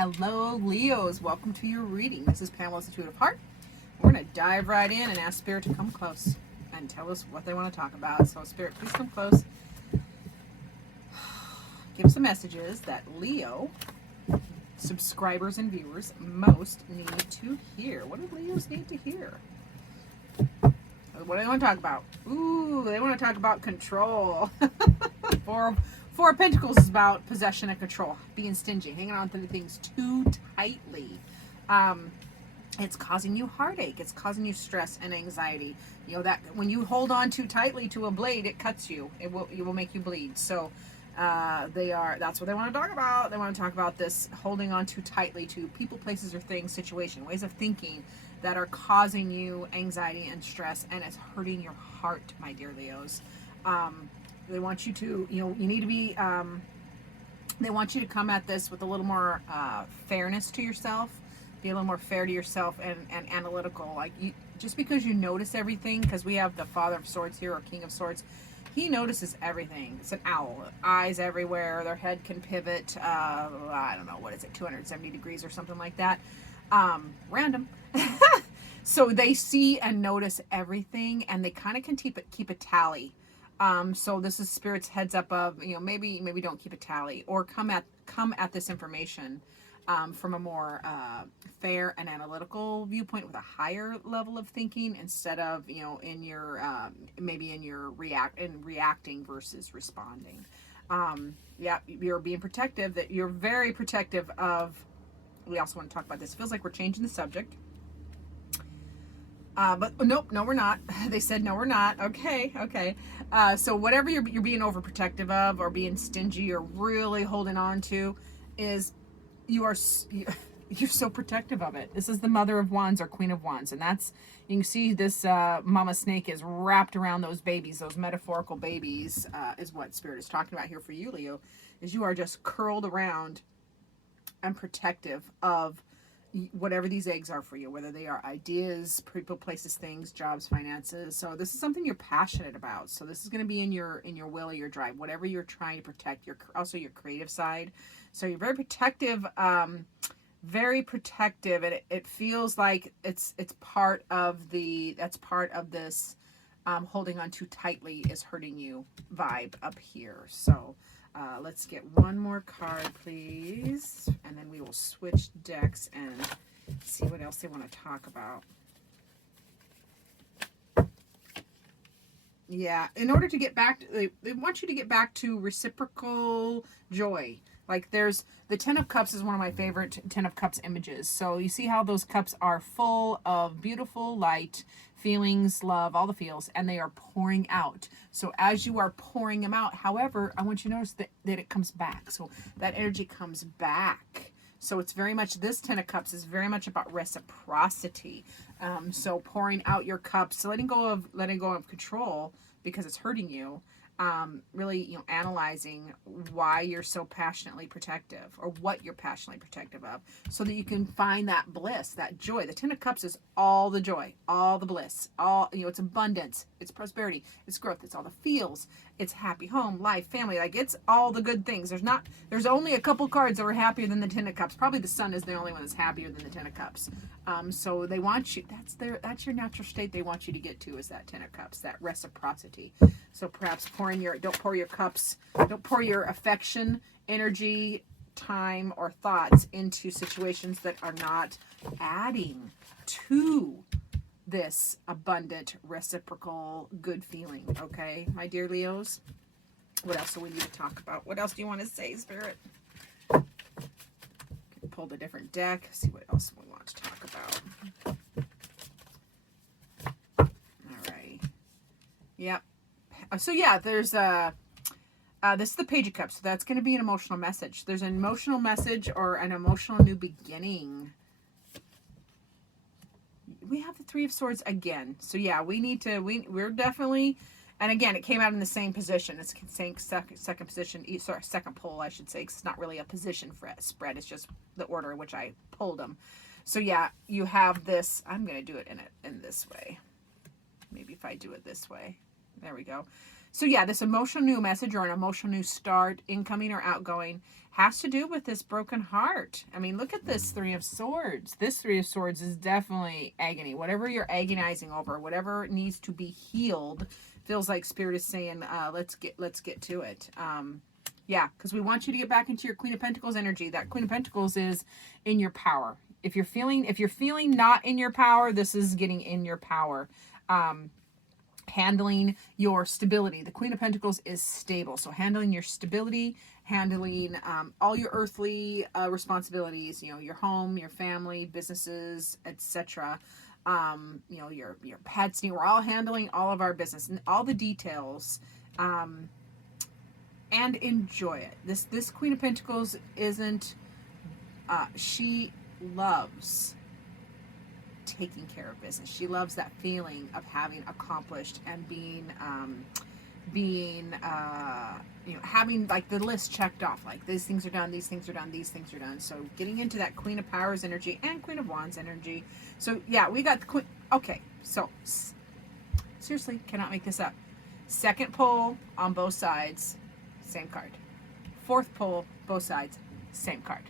Hello, Leos. Welcome to your reading. This is Pamela's Intuitive Heart. We're going to dive right in and ask Spirit to come close and tell us what they want to talk about. So, Spirit, please come close. Give some messages that Leo subscribers and viewers most need to hear. What do Leos need to hear? What do they want to talk about? Ooh, they want to talk about control. Four of Pentacles is about possession and control, being stingy, hanging on to the things too tightly. It's causing you heartache. It's causing you stress and anxiety. You know that when you hold on too tightly to a blade, it cuts you. It will make you bleed. So that's what they want to talk about. They want to talk about this holding on too tightly to people, places, or things, situation, ways of thinking that are causing you anxiety and stress, and it's hurting your heart, my dear Leos. They want you to, you need to be, they want you to come at this with a little more fairness to yourself, be a little more fair to yourself and analytical. Like, just because you notice everything, because we have the Father of Swords here, or King of Swords, he notices everything. It's an owl, eyes everywhere, their head can pivot, I don't know, what is it, 270 degrees or something like that. Random. So they see and notice everything, and they kind of can keep a tally. So this is Spirit's heads up of, maybe don't keep a tally, or come at this information from a more fair and analytical viewpoint with a higher level of thinking, instead of in your reacting versus responding. Yeah, you're being protective. That you're very protective of. We also want to talk about this. It feels like we're changing the subject. But nope, no, we're not. They said, no, we're not. Okay. So whatever you're being overprotective of, or being stingy, or really holding on to, is you're so protective of it. This is the Mother of Wands, or Queen of Wands. And that's, you can see this mama snake is wrapped around those babies, those metaphorical babies, is what Spirit is talking about here for you, Leo, is you are just curled around and protective of whatever these eggs are for you, whether they are ideas, people, places, things, jobs, finances. So this is something you're passionate about. So this is going to be in your will or your drive, whatever you're trying to protect. Also your creative side. So you're very protective, and it feels like it's part of this holding on too tightly is hurting you vibe up here. So let's get one more card, please, and then we will switch decks and see what else they want to talk about. Yeah, in order to get back, they want you to get back to reciprocal joy. Like, there's the Ten of Cups is one of my favorite Ten of Cups images. So you see how those cups are full of beautiful light, feelings, love, all the feels, and they are pouring out. So as you are pouring them out, however, I want you to notice that it comes back. So that energy comes back. So it's very much, this Ten of Cups is very much about reciprocity. So pouring out your cups, so letting go of control because it's hurting you. Really, analyzing why you're so passionately protective, or what you're passionately protective of, so that you can find that bliss, that joy. The Ten of Cups is all the joy, all the bliss, all, it's abundance, it's prosperity, it's growth, it's all the feels, it's happy home, life, family, like it's all the good things. There's only a couple cards that are happier than the Ten of Cups. Probably the Sun is the only one that's happier than the Ten of Cups. So they want you, that's your natural state they want you to get to, is that Ten of Cups, that reciprocity. So perhaps don't pour your affection, energy, time, or thoughts into situations that are not adding to this abundant, reciprocal, good feeling. Okay, my dear Leos? What else do we need to talk about? What else do you want to say, Spirit? Pull a different deck, see what else we want to talk about. All right. Yep. So yeah, there's this is the Page of Cups. So that's going to be an emotional message. There's an emotional message, or an emotional new beginning. We have the Three of Swords again. So yeah, we're definitely, and again, it came out in the same position. It's saying second position, sorry, second pull, I should say, 'cause it's not really a position spread. It's just the order in which I pulled them. So yeah, you have this. I'm going to do it in this way. Maybe if I do it this way. There we go. So yeah, this emotional new message or an emotional new start, incoming or outgoing, has to do with this broken heart. I mean, look at this Three of Swords. This Three of Swords is definitely agony. Whatever you're agonizing over, whatever needs to be healed, feels like Spirit is saying, let's get to it. Yeah, because we want you to get back into your Queen of Pentacles energy. That Queen of Pentacles is in your power. If you're feeling not in your power, this is getting in your power. Handling your stability. The Queen of Pentacles is stable. So handling your stability, handling all your earthly responsibilities, you know, your home, your family, businesses, etc. You know, your pets. We're all handling all of our business and all the details. And enjoy it. This Queen of Pentacles isn't, she loves taking care of business. She loves that feeling of having accomplished and being, you know, having like the list checked off, like these things are done, these things are done, these things are done. So getting into that Queen of Powers energy and Queen of Wands energy. So yeah, we got the Queen. Okay, so seriously, cannot make this up. Second pull on both sides, same card. Fourth pull, both sides, same card.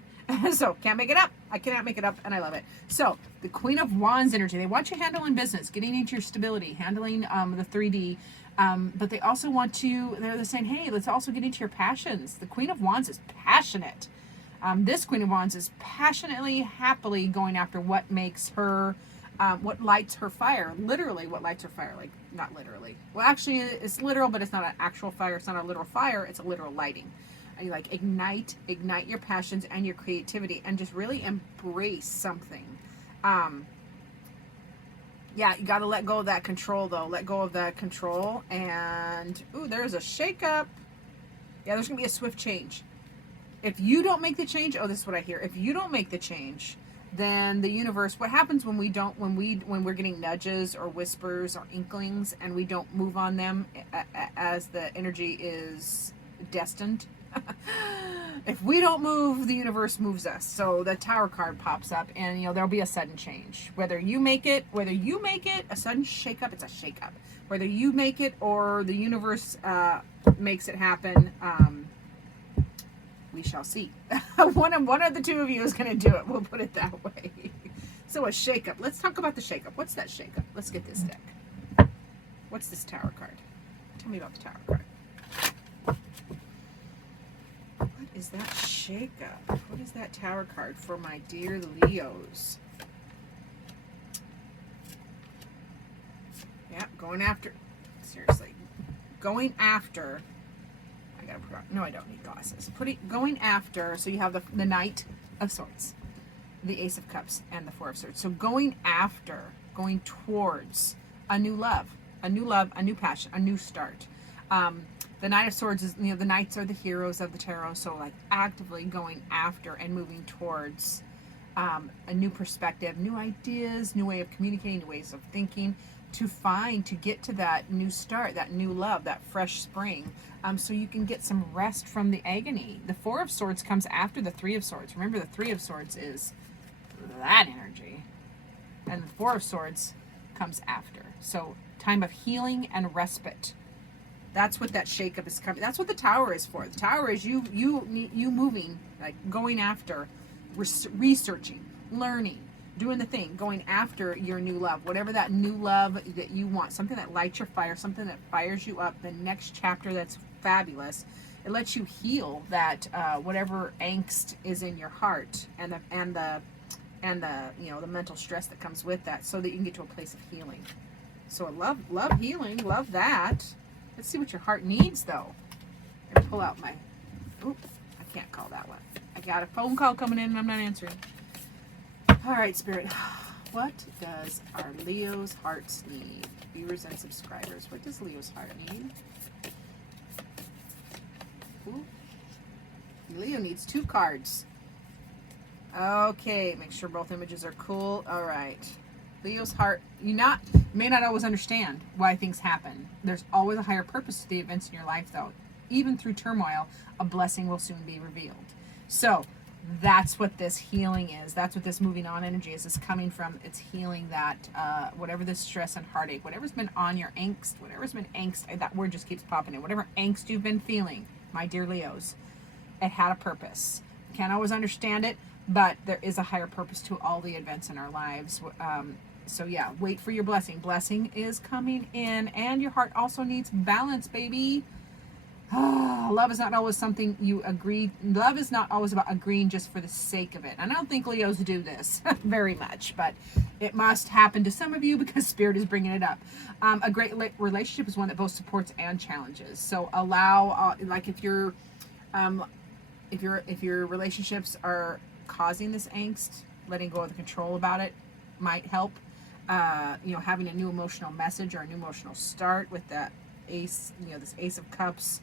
So can't make it up. I cannot make it up, and I love it. So the Queen of Wands energy, they want you handling business, getting into your stability, handling the 3D, but they also want to, they're saying, hey, let's also get into your passions. The Queen of Wands is passionate. This Queen of Wands is passionately, happily going after what makes her, what lights her fire. Literally what lights her fire. Like, not literally. Well, actually, it's literal, but it's not an actual fire. It's not a literal fire. It's a literal lighting. You like ignite your passions and your creativity and just really embrace something. Yeah, you got to let go of that control though. Let go of that control. And ooh, there's a shakeup. Yeah, there's gonna be a swift change. If you don't make the change, oh, this is what I hear. If you don't make the change, then the universe, what happens when we don't, when we're getting nudges or whispers or inklings and we don't move on them as the energy is destined? If we don't move, the universe moves us. So the Tower card pops up, and you know there'll be a sudden change. Whether you make it, a sudden shakeup, it's a shakeup. Whether you make it or the universe makes it happen, we shall see. one of the two of you is going to do it. We'll put it that way. So a shakeup. Let's talk about the shakeup. What's that shakeup? Let's get this deck. What's this Tower card? Tell me about the Tower card. What is that shakeup? What is that Tower card for my dear Leos? Yeah, going after. Seriously, going after. I gotta put on. No, I don't need glasses. Going after. So you have the Knight of Swords, the Ace of Cups, and the Four of Swords. So going after, going towards a new love, a new passion, a new start. The Knight of Swords is, you know, the knights are the heroes of the tarot, so like actively going after and moving towards a new perspective, new ideas, new way of communicating, new ways of thinking, to get to that new start, that new love, that fresh spring, so you can get some rest from the agony. The Four of Swords comes after the Three of Swords. Remember, the Three of Swords is that energy, and the Four of Swords comes after. So time of healing and respite. That's what that shakeup is coming. That's what the Tower is for. The Tower is you moving, like going after, researching, learning, doing the thing, going after your new love, whatever that new love that you want, something that lights your fire, something that fires you up. The next chapter that's fabulous. It lets you heal that whatever angst is in your heart and the you know the mental stress that comes with that, so that you can get to a place of healing. So love healing, love that. Let's see what your heart needs, though. I'm going to pull out my... Oops, I can't call that one. I got a phone call coming in and I'm not answering. All right, Spirit. What does our Leo's hearts need? Viewers and subscribers. What does Leo's heart need? Ooh. Leo needs 2 cards. Okay, make sure both images are cool. All right. Leo's heart, you may not always understand why things happen. There's always a higher purpose to the events in your life, though. Even through turmoil, a blessing will soon be revealed. So, That's what this healing is. That's what this moving on energy is. It's coming from, it's healing that, whatever the stress and heartache, whatever's been on your angst, whatever's been angst, that word just keeps popping in. Whatever angst you've been feeling, my dear Leos, it had a purpose. Can't always understand it, but there is a higher purpose to all the events in our lives. So yeah, wait for your blessing. Blessing is coming in, and your heart also needs balance, baby. Love is not always something you agree. Love is not always about agreeing just for the sake of it. And I don't think Leos do this very much, but it must happen to some of you because Spirit is bringing it up. A great relationship is one that both supports and challenges. So allow, like if your relationships are causing this angst, letting go of the control about it might help. Having a new emotional message or a new emotional start with that ace, this Ace of Cups.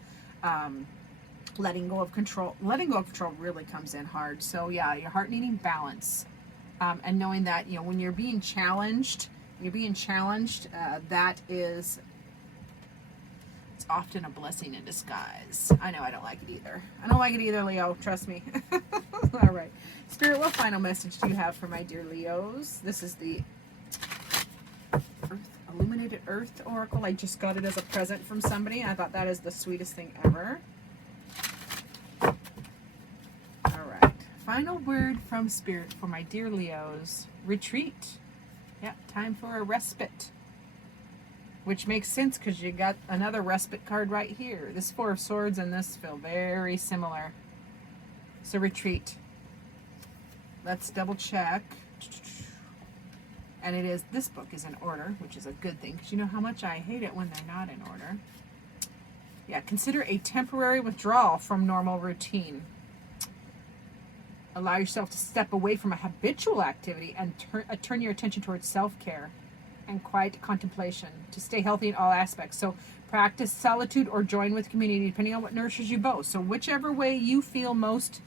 Letting go of control really comes in hard. So yeah, your heart needing balance, and knowing that when you're being challenged, that is, it's often a blessing in disguise. I know I don't like it either, Leo, trust me. All right, Spirit, what final message do you have for my dear Leos? This is the Illuminated Earth Oracle. I just got it as a present from somebody. I thought that is the sweetest thing ever. All right. Final word from Spirit for my dear Leos. Retreat. Yeah, time for a respite. Which makes sense because you got another respite card right here. This Four of Swords and this feel very similar. So retreat. Let's double check. And it is, this book is in order, which is a good thing, because you know how much I hate it when they're not in order. Yeah, consider a temporary withdrawal from normal routine. Allow yourself to step away from a habitual activity and turn your attention towards self-care and quiet contemplation to stay healthy in all aspects. So practice solitude or join with community, depending on what nurtures you both. So whichever way you feel most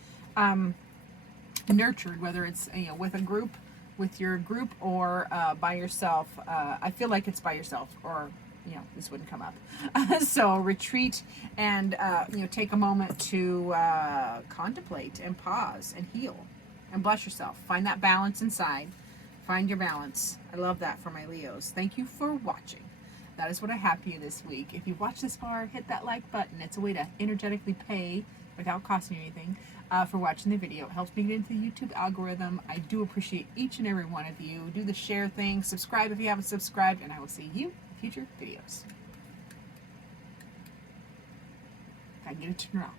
nurtured, whether it's with a group, with your group, or by yourself. I feel like it's by yourself, or this wouldn't come up. So retreat and take a moment to contemplate and pause and heal and bless yourself. Find that balance inside. Find your balance. I love that for my Leos. Thank you for watching. That is what I have for you this week. If you've watched this far, hit that like button. It's a way to energetically pay without costing you anything for watching the video. It helps me get into the YouTube algorithm. I do appreciate each and every one of you. Do the share thing. Subscribe if you haven't subscribed, and I will see you in future videos. I can get it turned off.